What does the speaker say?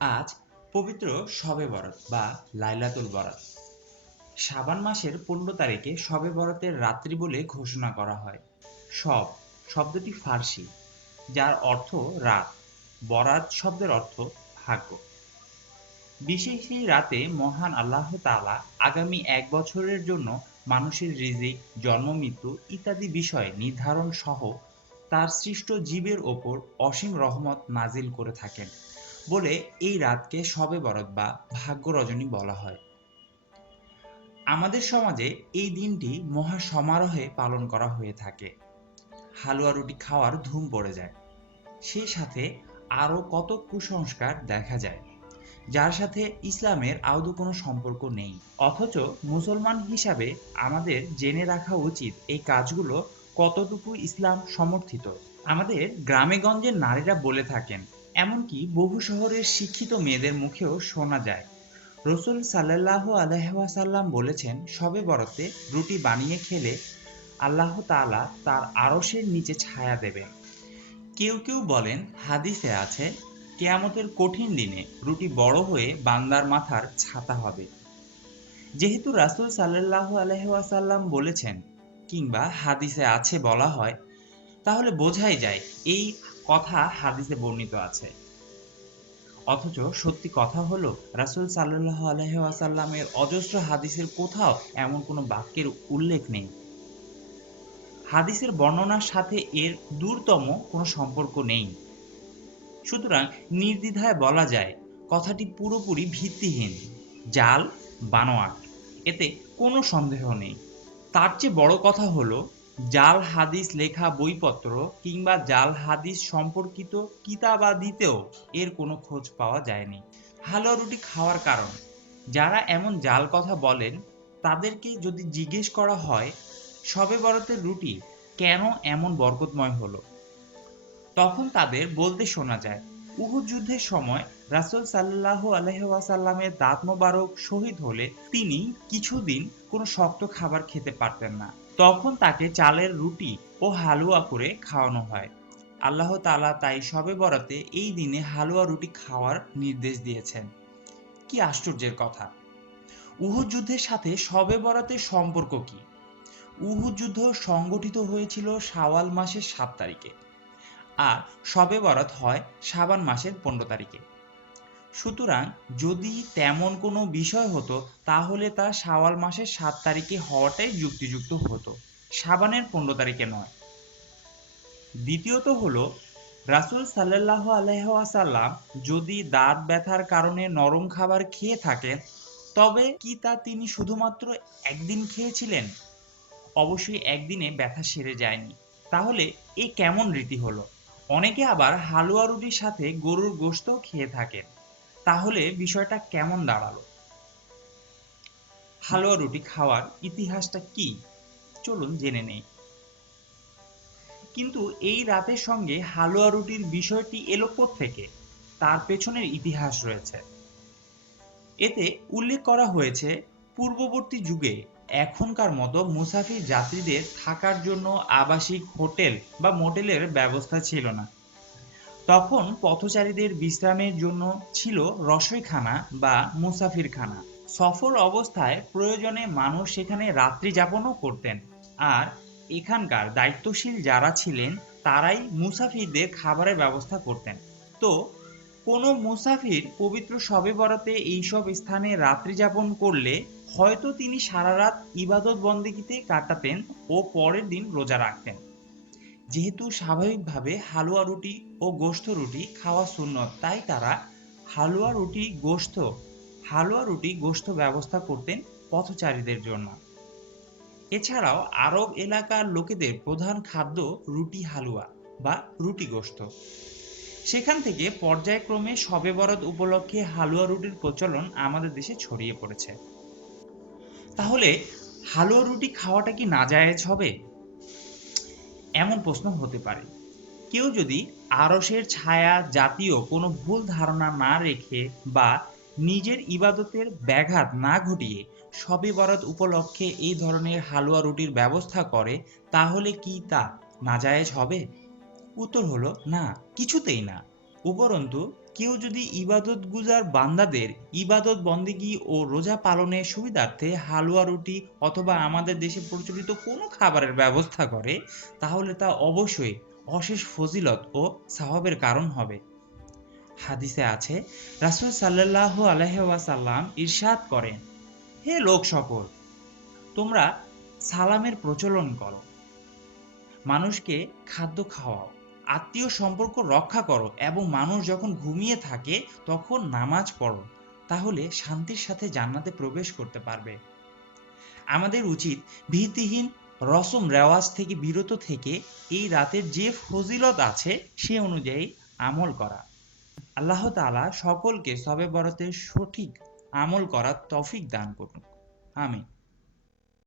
আজ পবিত্র শবে বরাত বা লাইলাতুল বরাত। শাবান মাসের পনেরো তারিখে শবে বরাতের রাত্রি বলে ঘোষণা করা হয়। শব শব্দটি ফার্সি, যার অর্থ রাত। বরাত শব্দের অর্থ ভাগ্য। বিশেষ এই রাতে মহান আল্লাহ তাআলা আগামী এক বছরের জন্য মানুষের রিজিক, জন্ম, মৃত্যু ইত্যাদি বিষয় নির্ধারণ সহ তার সৃষ্ট জীবের ওপর অসীম রহমত নাজিল করে থাকেন। বলে এই রাতকে শবে বরাত বা ভাগ্য রজনী বলা হয়। আমাদের সমাজে এই দিনটি মহা সমারোহে পালন করা হয়ে থাকে। হালুয়া রুটি খাওয়ার ধুম পড়ে যায়। সেই সাথে আরও কত কুসংস্কার দেখা যায়, যার সাথে ইসলামের আদৌ কোনো সম্পর্ক নেই। অথচ মুসলমান হিসাবে আমাদের জেনে রাখা উচিত এই কাজগুলো কতটুকু ইসলাম সমর্থিত। আমাদের গ্রামে গঞ্জের নারীরা বলে থাকেন এমনকি বহু শহরের শিক্ষিত মেয়েদের মুখেও শোনা যায়। রসুল সাল্লাহ আলহাসাল্লাম বলেছেন, সবে বরতে রুটি বানিয়ে খেলে আল্লাহ তাআলা তার আরশের নিচে ছায়া দেবেন। কেউ কেউ বলেন, হাদিসে আছে, কেয়ামতের কঠিন দিনে রুটি বড় হয়ে বান্দার মাথার ছাতা হবে। যেহেতু রাসুল সাল্লাহ আলহাসাল্লাম বলেছেন, কিংবা হাদিসে আছে বলা হয়, তাহলে বোঝাই যায়, এই কথা হাদিসে বর্ণিত আছে। অথচ সত্যি কথা হলো, রাসুল সাল্লাহ আলহাসাল্লামের অজস্র হাদিসের কোথাও এমন কোনো বাক্যের উল্লেখ নেই। হাদিসের বর্ণনার সাথে এর দূরতম কোনো সম্পর্ক নেই। সুতরাং নির্দ্বিধায় বলা যায়, কথাটি পুরোপুরি ভিত্তিহীন, জাল, বানোয়াট, এতে কোনো সন্দেহ নেই। তার চেয়ে বড় কথা হলো জাল হাদিস লেখা বইপত্র কিংবা জাল হাদিস সম্পর্কিত কিতাবাদিতেও এর কোনো খোঁজ পাওয়া যায়নি। হালুয়া রুটি খাওয়ার কারণ। যারা এমন জাল কথা বলেন, তাদেরকে যদি জিজ্ঞেস করা হয়, সবে বরতের রুটি কেন এমন বরকতময় হলো? তখন তাদের বলতে শোনা যায়, উহুদ যুদ্ধের সময় রাসুল সাল্লাহ আলহাসাল্লামের দাঁত মোবারক শহীদ হলে তিনি কিছুদিন কোনো শক্ত খাবার খেতে পারতেন না। তখন তাকে চালের রুটি ও হালুয়া করে খাওয়ানো হয়। আল্লাহ তালা তাই সবে বরাতে এই দিনে হালুয়া রুটি খাওয়ার নির্দেশ দিয়েছেন। কি আশ্চর্যের কথা! উহুদ যুদ্ধের সাথে সবে বরাতের সম্পর্ক কি? উহুদ যুদ্ধ সংগঠিত হয়েছিল শাওয়াল মাসের সাত তারিখে, আর শবে বরাত হয় শাবান মাসের পনেরো তারিখে। সুতরাং যদি তেমন কোনো বিষয় হতো, তাহলে তা শাওয়াল মাসের সাত তারিখে হওয়াটাই যুক্তিযুক্ত হতো সাবানের পনেরো তারিখে নয়। দ্বিতীয়ত হলো, রাসুল সাল্লাহ আলহাসাল্লাম যদি দাঁত ব্যথার কারণে নরম খাবার খেয়ে থাকেন, তবে কি তা তিনি শুধুমাত্র একদিন খেয়েছিলেন? অবশ্যই একদিনে ব্যথা সেরে যায়নি। তাহলে এ কেমন রীতি হলো? অনেকে আবার হালুয়া রুটির সাথে গরুর গোশত খেয়ে থাকেন। তাহলে বিষয়টা কেমন দাঁড়াল? হালুয়া রুটি খাওয়ার ইতিহাসটা কি? চলুন জেনে নেই। কিন্তু এই রাতের সঙ্গে হালুয়া রুটির বিষয়টি এলো থেকে তার পেছনের ইতিহাস রয়েছে। এতে উল্লেখ করা হয়েছে, পূর্ববর্তী যুগে এখনকার মতো মুসাফির যাত্রীদের থাকার জন্য আবাসিক হোটেল বা মোটেলের ব্যবস্থা ছিল না। তখন পথচারীদের বিশ্রামের জন্য ছিল রসইখানা বা মুসাফিরখানা। সফর অবস্থায় প্রয়োজনে মানুষ সেখানে রাত্রি যাপনও করতেন। আর এখানকার দায়িত্বশীল যারা ছিলেন, তারাই মুসাফিরদের খাবারের ব্যবস্থা করতেন। তো, কোনো মুসাফির পবিত্র শবে বরাতে এইসব স্থানে রাত্রি যাপন করলে হয়তো তিনি সারা রাত ইবাদত বন্দেগিতে কাটাতেন ও পরের দিন রোজা রাখতেন। যেহেতু স্বাভাবিকভাবে হালুয়া রুটি ও গোস্ত রুটি খাওয়া সুন্নত, তাই তারা হালুয়া রুটি গোস্ত হালুয়া রুটি গোস্ত ব্যবস্থা করতেন পথচারীদের জন্য। এছাড়াও আরব এলাকার লোকেদের প্রধান খাদ্য রুটি হালুয়া বা রুটি গোস্ত সেখান থেকে পর্যায়ক্রমে শবে বরাত উপলক্ষে হালুয়া রুটির প্রচলন আমাদের দেশে ছড়িয়ে পড়েছে। তাহলে হালুয়া রুটি খাওয়াটা কি নাজায়েজ হবে? এমন প্রশ্ন হতে পারে। কেউ যদি আরসের ছায়া জাতীয় কোনো ভুল ধারণা না রেখে বা নিজের ইবাদতের ব্যাঘাত না ঘটিয়ে সবে বরাত উপলক্ষে এই ধরনের হালুয়া রুটির ব্যবস্থা করে, তাহলে কি তা নাজায়েজ হবে? উত্তর হলো, না, কিছুতেই না। উপরন্তু, কেউ যদি ইবাদত গুজার বান্দাদের ইবাদত বন্দিগি ও রোজা পালনের সুবিধার্থে হালুয়া রুটি অথবা আমাদের দেশে প্রচলিত কোনো খাবারের ব্যবস্থা করে, তাহলে তা অবশ্যই অশেষ ফজিলত ও সাহাবের কারণ হবে। হাদিসে আছে, রাসূল সাল্লাল্লাহু আলাইহি ওয়াসাল্লাম ইরশাদ করেন, হে লোক সকল, তোমরা সালামের প্রচলন করো। মানুষকে খাদ্য খাওয়াও আত্মীয় সম্পর্ক রক্ষা করো এবং মানুষ যখন ঘুমিয়ে থাকে, তখন নামাজ পড়ো। তাহলে শান্তির সাথে জান্নাতে প্রবেশ করতে পারবে। আমাদের উচিত ভীতিহীন রসম রেওয়াজ থেকে বিরত থেকে এই রাতের যে ফজিলত আছে, সে অনুযায়ী আমল করা। আল্লাহ তাআলা সকলকে সবে বরতের সঠিক আমল করার তফিক দান করুন। আমিন।